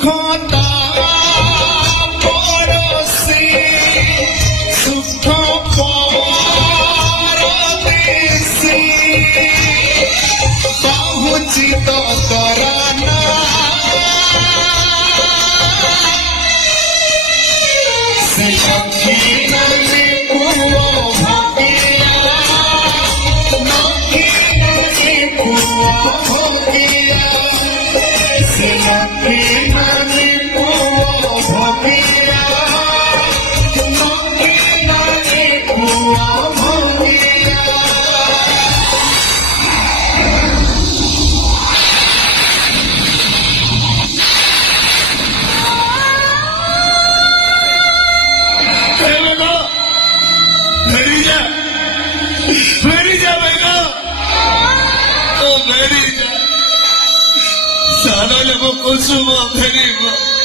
সুখতা পরশি সুখ পরদেশি পাহুচি তো তরানা সে সখী পুয় ভাবিয়া নখী পুয় ভোগিয়া সে সখী ভাবিয়া নখী পুয় ভোগিয়া मेरी जा बेगा तो मेरी जा सारा लोगों को सुबह मेरी